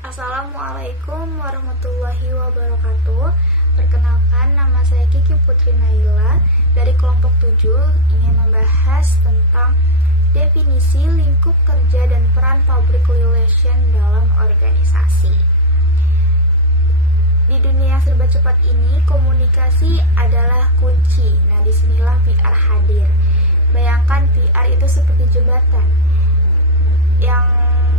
Assalamualaikum warahmatullahi wabarakatuh. Perkenalkan, nama saya Kiki Putri Naila dari kelompok 7 ingin membahas tentang definisi lingkup kerja dan peran public relation dalam organisasi. Di dunia yang serba cepat ini, komunikasi adalah kunci. Nah, disinilah PR hadir. Bayangkan PR itu seperti jembatan yang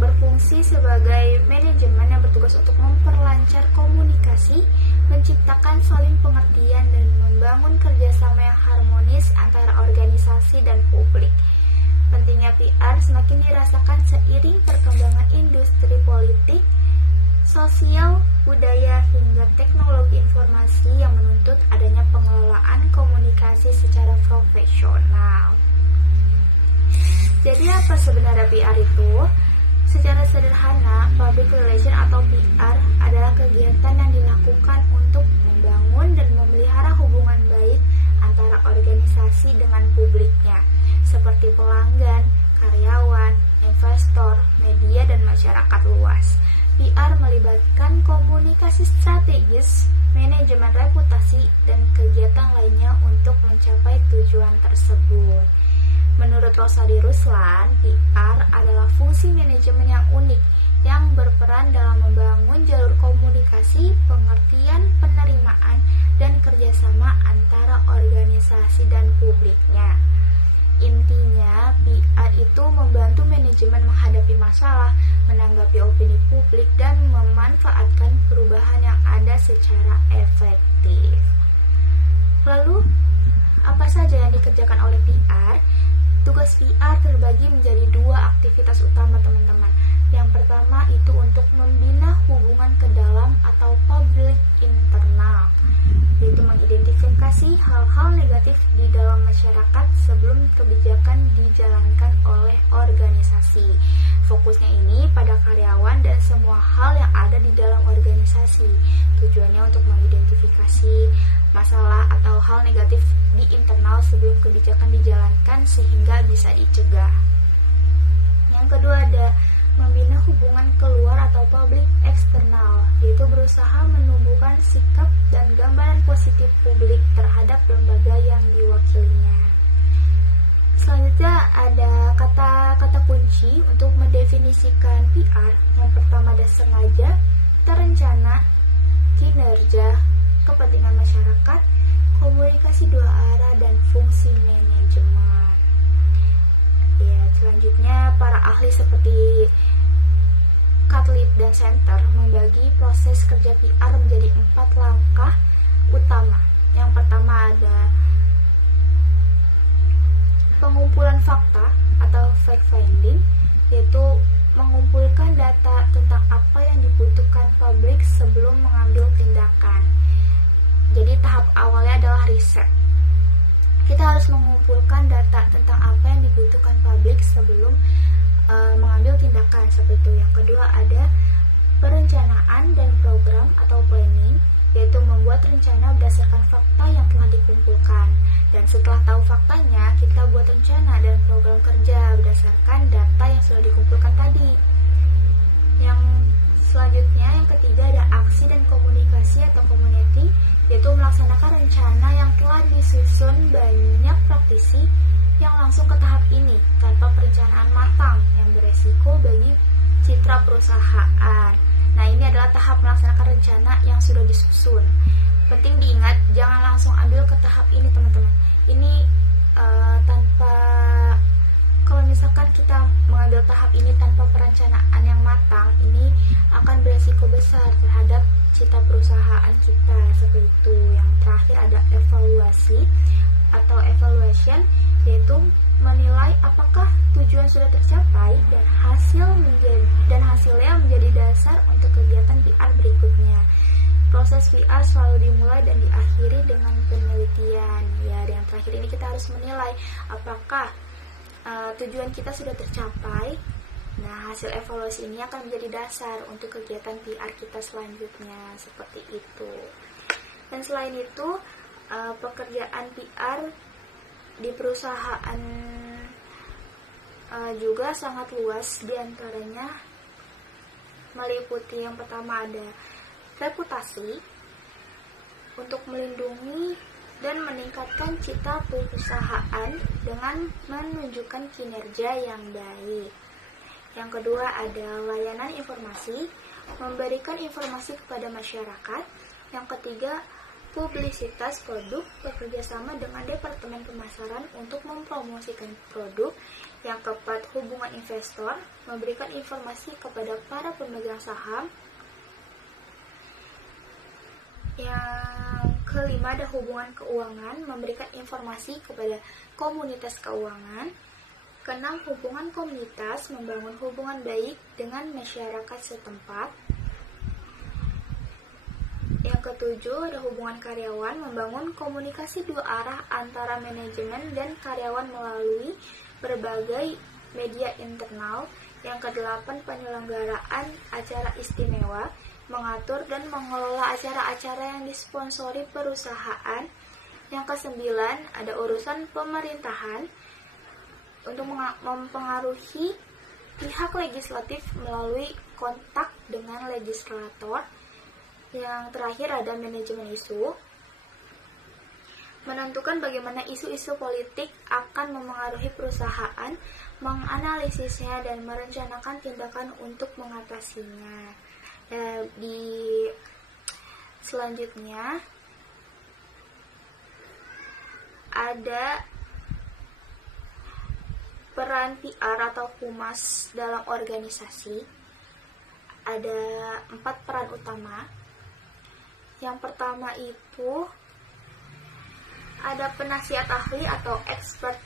berfungsi sebagai manajemen yang bertugas untuk memperlancar komunikasi, menciptakan saling pengertian, dan membangun kerjasama yang harmonis antara organisasi dan publik. Pentingnya PR semakin dirasakan seiring perkembangan industri politik, sosial, budaya, hingga teknologi informasi yang menuntut adanya pengelolaan komunikasi secara profesional. Jadi apa sebenarnya PR itu? Secara sederhana, public relation atau PR adalah kegiatan yang dilakukan untuk membangun dan memelihara hubungan baik antara organisasi dengan publiknya, seperti pelanggan, karyawan, investor, media, dan masyarakat luas. PR melibatkan komunikasi strategis, manajemen reputasi, dan kegiatan lainnya untuk mencapai tujuan tersebut. Menurut Rosadi Ruslan, PR adalah fungsi manajemen yang unik yang berperan dalam membangun jalur komunikasi, pengertian, penerimaan, dan kerjasama antara organisasi dan publiknya. Intinya, PR itu membantu manajemen menghadapi masalah, menanggapi opini publik, dan memanfaatkan perubahan yang ada secara efektif. Lalu, apa saja yang dikerjakan oleh PR? Tugas PR terbagi menjadi dua aktivitas utama, teman-teman. Yang pertama itu untuk membina hubungan ke dalam atau public internal, yaitu mengidentifikasi hal-hal negatif di dalam masyarakat sebelum kebijakan dijalankan oleh organisasi. Fokusnya ini pada karyawan dan semua hal yang ada di dalam organisasi. Tujuannya untuk mengidentifikasi masalah atau hal negatif di internal sebelum kebijakan dijalankan sehingga bisa dicegah. Yang kedua ada membina hubungan keluar atau public eksternal, yaitu berusaha menumbuhkan sikap dan gambaran positif publik terhadap lembaga yang diwakilinya. Selanjutnya ada kata-kata kunci untuk mendefinisikan PR. Yang pertama ada sengaja, terencana, kinerja, kepentingan masyarakat, komunikasi dua arah, dan fungsi manajemen. Ya, selanjutnya para ahli seperti Catlett dan Center membagi proses kerja PR menjadi 4 langkah utama. Yang pertama ada pengumpulan fakta atau fact finding, yaitu mengumpulkan data tentang apa yang dibutuhkan publik sebelum mengambil tindakan. Jadi tahap awalnya adalah riset. Kita harus mengumpulkan data tentang apa yang dibutuhkan publik sebelum mengambil tindakan seperti itu. Yang kedua ada perencanaan dan program atau planning, yaitu membuat rencana berdasarkan fakta yang telah dikumpulkan. Dan setelah tahu faktanya, kita buat rencana dan program kerja berdasarkan data yang sudah dikumpulkan tadi. Yang selanjutnya, yang ketiga ada aksi dan komunikasi atau communicating, yaitu melaksanakan rencana yang telah disusun. Banyak praktisi yang langsung ke tahap ini tanpa perencanaan matang yang beresiko bagi citra perusahaan. Nah, ini adalah tahap melaksanakan rencana yang sudah disusun. Penting diingat, jangan langsung ambil ke tahap ini, teman-teman. Ini kalau misalkan kita mengambil tahap ini tanpa perencanaan yang matang, ini akan beresiko besar terhadap citra perusahaan kita seperti itu. Yang terakhir ada evaluasi atau evaluation, yaitu menilai apakah tujuan sudah tercapai dan hasilnya menjadi dasar untuk kegiatan PR berikutnya. Proses PR selalu dimulai dan diakhiri dengan penelitian. Ya, yang terakhir ini kita harus menilai apakah tujuan kita sudah tercapai. Nah, hasil evaluasi ini akan menjadi dasar untuk kegiatan PR kita selanjutnya, seperti itu. Dan selain itu, pekerjaan PR di perusahaan juga sangat luas, diantaranya meliputi yang pertama ada reputasi, untuk melindungi dan meningkatkan citra perusahaan dengan menunjukkan kinerja yang baik. Yang kedua ada layanan informasi, memberikan informasi kepada masyarakat. Yang ketiga, publisitas produk, bekerjasama dengan departemen pemasaran untuk mempromosikan produk. Yang keempat, hubungan investor, memberikan informasi kepada para pemegang saham. Yang kelima ada hubungan keuangan, memberikan informasi kepada komunitas keuangan. Keenam, hubungan komunitas, membangun hubungan baik dengan masyarakat setempat. Yang ketujuh ada hubungan karyawan, membangun komunikasi dua arah antara manajemen dan karyawan melalui berbagai media internal. Yang kedelapan, penyelenggaraan acara istimewa, mengatur dan mengelola acara-acara yang disponsori perusahaan. Yang kesembilan, ada urusan pemerintahan untuk mempengaruhi pihak legislatif melalui kontak dengan legislator. Yang terakhir ada manajemen isu, menentukan bagaimana isu-isu politik akan memengaruhi perusahaan, menganalisisnya dan merencanakan tindakan untuk mengatasinya. Di selanjutnya ada peran PR atau humas dalam organisasi. Ada 4 peran utama. Yang pertama itu ada penasihat ahli atau expert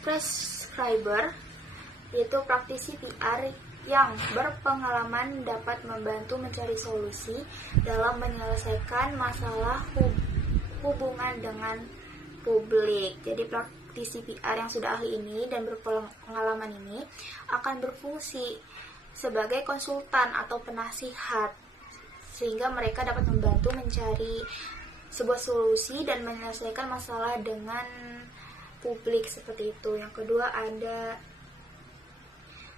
prescriber, yaitu praktisi PR yang berpengalaman dapat membantu mencari solusi dalam menyelesaikan masalah hubungan dengan publik. Jadi praktisi PR yang sudah ahli ini dan berpengalaman ini akan berfungsi sebagai konsultan atau penasihat, sehingga mereka dapat membantu mencari sebuah solusi dan menyelesaikan masalah dengan publik seperti itu. Yang kedua ada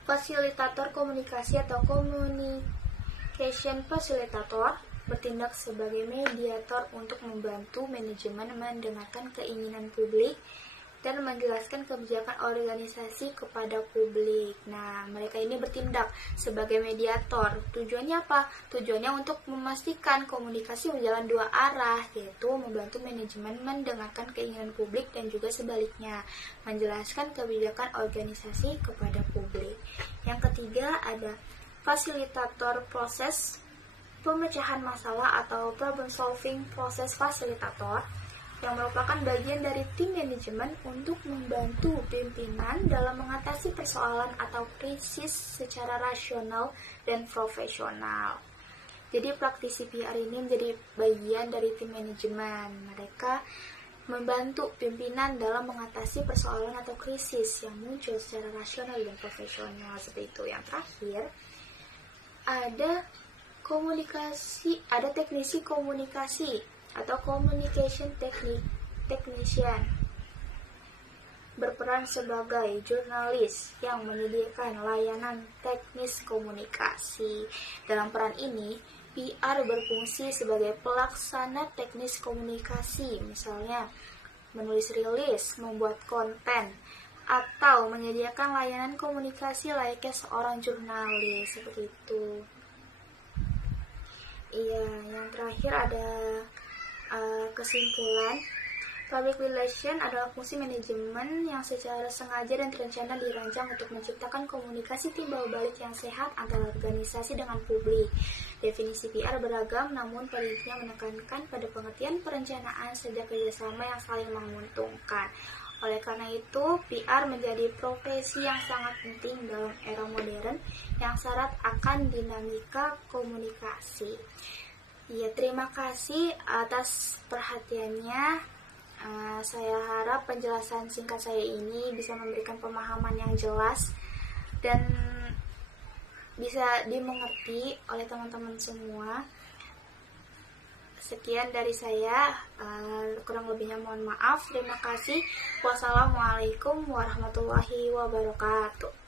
fasilitator komunikasi atau communication facilitator, bertindak sebagai mediator untuk membantu manajemen mendengarkan keinginan publik dan menjelaskan kebijakan organisasi kepada publik. Nah, mereka ini bertindak sebagai mediator. Tujuannya apa? Tujuannya untuk memastikan komunikasi berjalan dua arah, yaitu membantu manajemen mendengarkan keinginan publik dan juga sebaliknya, menjelaskan kebijakan organisasi kepada publik. Yang ketiga ada fasilitator proses pemecahan masalah atau problem solving proses fasilitator, yang merupakan bagian dari tim manajemen untuk membantu pimpinan dalam mengatasi persoalan atau krisis secara rasional dan profesional. Jadi praktisi PR ini menjadi bagian dari tim manajemen. Mereka membantu pimpinan dalam mengatasi persoalan atau krisis yang muncul secara rasional dan profesional seperti itu. Yang terakhir ada teknisi komunikasi atau communication technician, berperan sebagai jurnalis yang menyediakan layanan teknis komunikasi. Dalam peran ini, PR berfungsi sebagai pelaksana teknis komunikasi, misalnya menulis rilis, membuat konten, atau menyediakan layanan komunikasi layaknya seorang jurnalis, seperti itu. Iya, yang terakhir ada kesimpulan. Public relation adalah fungsi manajemen yang secara sengaja dan terencana dirancang untuk menciptakan komunikasi timbal balik yang sehat antara organisasi dengan publik. Definisi PR beragam, namun pada intinya menekankan pada pengertian perencanaan sejak kerjasama yang saling menguntungkan. Oleh karena itu, PR menjadi profesi yang sangat penting dalam era modern yang syarat akan dinamika komunikasi. Ya, terima kasih atas perhatiannya. Saya harap penjelasan singkat saya ini bisa memberikan pemahaman yang jelas dan bisa dimengerti oleh teman-teman semua. Sekian dari saya, kurang lebihnya mohon maaf. Terima kasih. Wassalamualaikum warahmatullahi wabarakatuh.